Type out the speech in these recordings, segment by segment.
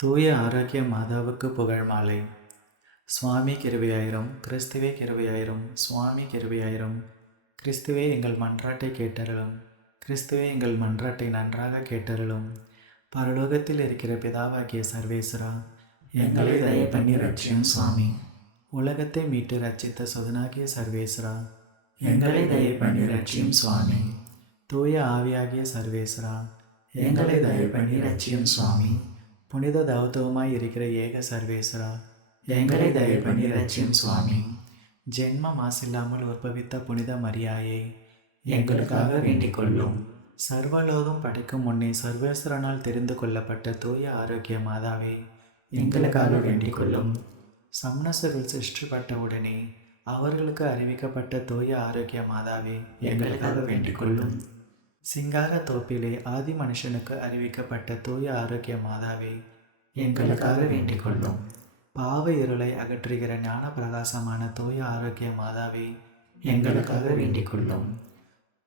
தூய ஆரோக்கிய மாதாவுக்கு புகழ் மாலை. சுவாமி கிருபையாயிரும், கிறிஸ்துவே கிருபையாயிரும், சுவாமி கிருபையாயிரும். கிறிஸ்துவே எங்கள் மன்றாட்டை கேட்டருளும், கிறிஸ்துவே எங்கள் மன்றாட்டை நன்றாக கேட்டருளும். பரலோகத்தில் இருக்கிற பிதாவாகிய சர்வேஸ்வரா, எங்களை தயை பண்ணி ரட்சியும் சுவாமி. உலகத்தை மீட்டு ரட்சித்த சுதனாகிய சர்வேஸ்வரா, எங்களை தயை பண்ணி ரட்சியும் சுவாமி. தூய ஆவியாகிய சர்வேஸ்வரா, எங்களை தயை பண்ணி ரட்சியும் சுவாமி. புனித தௌதவமாய் இருக்கிற ஏக சர்வேஸ்வரா, எங்களை தயவு பண்ணி ரட்சியும் சுவாமி. ஜென்ம மாசில்லாமல் உற்பவித்த புனித மரியாயை எங்களுக்காக வேண்டிக் கொள்ளும். சர்வலோகம் படைக்கும் முன்னே சர்வேஸ்வரனால் தெரிந்து கொள்ளப்பட்ட தூய ஆரோக்கிய மாதாவே, எங்களுக்காக வேண்டிக் கொள்ளும். சம்னசர்கள் சிருஷ்டிப்பட்ட உடனே அவர்களுக்கு அறிவிக்கப்பட்ட தூய ஆரோக்கிய மாதாவே, எங்களுக்காக வேண்டிக் கொள்ளும். சிங்கார தோப்பிலே ஆதி மனுஷனுக்கு அறிவிக்கப்பட்ட தூய ஆரோக்கிய மாதாவே, எங்களுக்காக வேண்டிக் கொள்ளும். பாவ இருளை அகற்றுகிற ஞான பிரகாசமான தூய ஆரோக்கிய மாதாவே, எங்களுக்காக வேண்டிக் கொள்ளும்.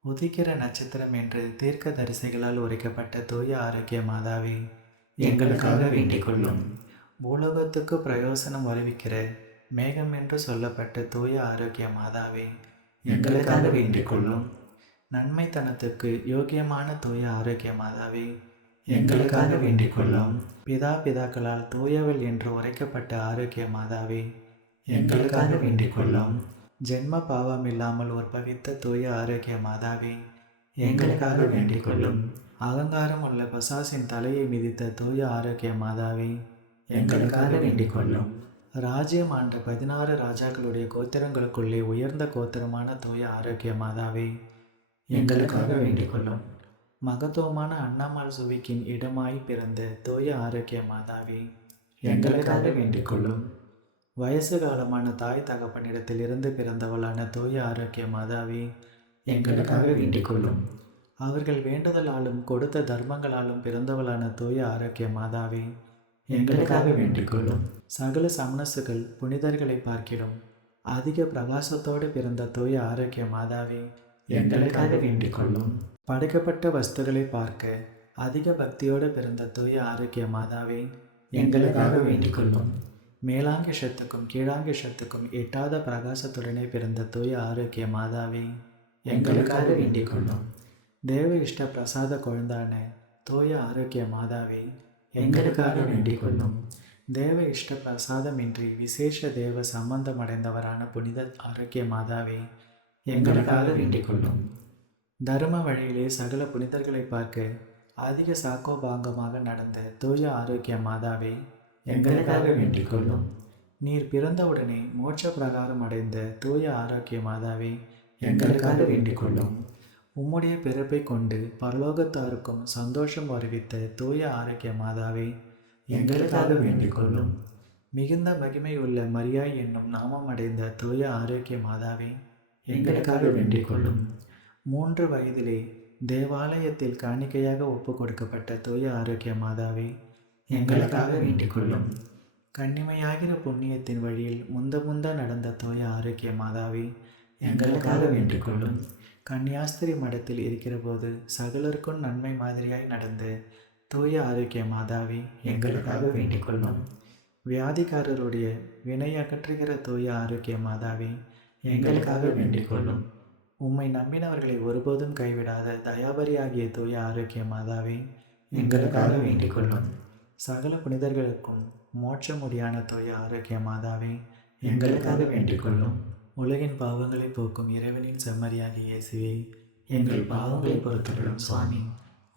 உதிக்கிற நட்சத்திரம் என்று தீர்க்க தரிசைகளால் உரைக்கப்பட்ட தூய ஆரோக்கிய மாதாவே, எங்களுக்காக வேண்டிக் கொள்ளும். பூலோகத்துக்கு பிரயோசனம் வருவிக்கிற மேகம் என்று சொல்லப்பட்ட தூய ஆரோக்கிய மாதாவே, எங்களுக்காக வேண்டிக் கொள்ளும். நன்மைத்தனத்துக்கு யோக்கியமான தூய ஆரோக்கிய மாதாவே, எங்களுக்காக வேண்டிக் கொள்ளும். பிதாக்களால் தூயவள் என்று உரைக்கப்பட்ட ஆரோக்கிய மாதாவே, எங்களுக்காக வேண்டிக் கொள்ளும். ஜென்ம பாவம் இல்லாமல் உற்பவித்த தூய ஆரோக்கிய மாதாவே, எங்களுக்காக வேண்டிக் கொள்ளும். அகங்காரம் உள்ள பசாசின் தலையை மிதித்த தூய ஆரோக்கிய மாதாவே, எங்களுக்காக வேண்டிக் கொள்ளும். ராஜ்யம் ஆண்ட 16 ராஜாக்களுடைய கோத்திரங்களுக்குள்ளே உயர்ந்த கோத்திரமான தூய ஆரோக்கிய மாதாவே, எங்களுக்காக வேண்டிக் கொள்ளும். மகத்துவமான அண்ணாமால் சுவிக்கின் இடமாய் பிறந்த தூய ஆரோக்கிய மாதாவே, எங்களுக்காக வேண்டிக் கொள்ளும். வயசு காலமான தாய் தகப்பனிடத்தில் இருந்து பிறந்தவளான தூய ஆரோக்கிய மாதாவே, எங்களுக்காக வேண்டிக் கொள்ளும். அவர்கள் வேண்டுதலாலும் கொடுத்த தர்மங்களாலும் பிறந்தவளான தூய ஆரோக்கிய மாதாவே, எங்களுக்காக வேண்டிக் கொள்ளும். சகல சமணசுகள் புனிதர்களை பார்க்கிலும் அதிக பிரகாசத்தோடு பிறந்த தூய ஆரோக்கிய மாதாவே, எங்களுக்காக வேண்டிக் கொள்ளும். படைக்கப்பட்ட வஸ்துகளை பார்க்க அதிக பக்தியோடு பிறந்த தூய ஆரோக்கிய மாதாவே, எங்களுக்காக வேண்டிக் கொள்ளும். மேலாங்கிஷத்துக்கும் கீழாங்கிஷத்துக்கும் எட்டாத பிரகாசத்துடனே பிறந்த தூய ஆரோக்கிய மாதாவே, எங்களுக்காக வேண்டிக் கொள்ளும். தேவ இஷ்ட பிரசாத குழந்தான தூய ஆரோக்கிய மாதாவே, எங்களுக்காக வேண்டிக் கொள்ளும். தேவ இஷ்ட பிரசாதமின்றி விசேஷ தேவ சம்பந்தம் அடைந்தவரான புனித ஆரோக்கிய மாதாவே, எங்களுக்காக வேண்டிக் கொள்ளும். தர்ம வழியிலே சகல புனிதர்களை பார்க்க அதிக சாக்கோபாங்கமாக நடந்த தூய ஆரோக்கிய மாதாவே, எங்களுக்காக வேண்டிக் கொள்ளும். நீர் பிறந்தவுடனே மோட்ச பிரகாரம் அடைந்த தூய ஆரோக்கிய மாதாவே, எங்களுக்காக வேண்டிக் கொள்ளும். உம்முடைய பிறப்பை கொண்டு பரலோகத்தாருக்கும் சந்தோஷம் அறிவித்த தூய ஆரோக்கிய மாதாவே, எங்களுக்காக வேண்டிக் கொள்ளும். மிகுந்த மகிமை உள்ள மரியாய் என்னும் நாமம் அடைந்த தூய ஆரோக்கிய மாதாவே, எங்களுக்காக வேண்டிக் கொள்ளும். 3 வயதிலே தேவாலயத்தில் காணிக்கையாக ஒப்பு கொடுக்கப்பட்ட தூய ஆரோக்கிய மாதாவே, எங்களுக்காக வேண்டிக் கொள்ளும். கன்னிமையாகிற புண்ணியத்தின் வழியில் முந்த நடந்த தூய ஆரோக்கிய மாதாவே, எங்களுக்காக வேண்டிக் கொள்ளும். கன்னியாஸ்திரி மடத்தில் இருக்கிற போது சகலருக்கும் நன்மை மாதிரியாய் நடந்த தூய ஆரோக்கிய மாதாவே, எங்களுக்காக வேண்டிக் கொள்ளும். வியாதிக்காரருடைய வினை அகற்றுகிற தூய ஆரோக்கிய மாதாவே, எங்களுக்காக வேண்டிக் கொள்ளும். உம்மை நம்பினவர்களை ஒருபோதும் கைவிடாத தயாபரியாகிய தூய ஆரோக்கிய மாதாவே, எங்களுக்காக வேண்டிக் கொள்ளும். சகல புனிதர்களுக்கும் மோட்சமுடியான தூய ஆரோக்கிய மாதாவே, எங்களுக்காக வேண்டிக் கொள்ளும். உலகின் பாவங்களை போக்கும் இறைவனின் செம்மறியாகிய இயேசுவே, எங்கள் பாவங்களை பொறுத்தருளும் சுவாமி.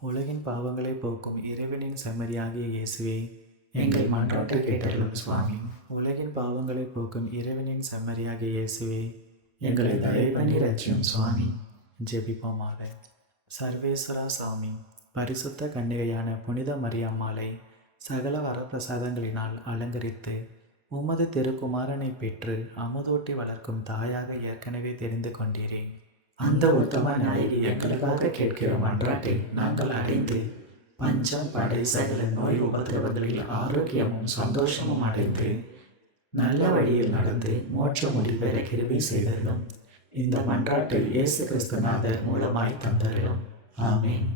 உலகின் பாவங்களை போக்கும் இறைவனின் செம்மறியாகிய இயேசுவே, எங்கள் மன்றாட்டை கேட்டருளும் சுவாமி. உலகின் பாவங்களை போக்கும் இறைவனின் செம்மறியாகிய இயேசுவே, எங்களை தயை பண்ணி ரட்சியும் சுவாமி. ஜெபிப்போமாக. சர்வேஸ்வரா சாமி, பரிசுத்த கன்னிகையான புனித மரியம்மாளை சகல வரப்பிரசாதங்களினால் அலங்கரித்து உமது திருக்குமாரனை பெற்று அமுதூட்டி வளர்க்கும் தாயாக ஏற்கனவே தெரிந்து கொண்டீரே. அந்த உத்தம நாயகி எங்களுக்காக கேட்கிற மன்றாட்டை நாங்கள் அடைந்து பஞ்சம் படை சகல நோய் உபதிரவங்களில் ஆரோக்கியமும் சந்தோஷமும் அடைந்து நல்ல வழியில் நடந்து மோட்ச முடிவெற கிருபை செய்தருளும். இந்த மன்றாட்டை இயேசு கிறிஸ்துநாதர் மூலமாய் தந்தருளும். ஆமேன்.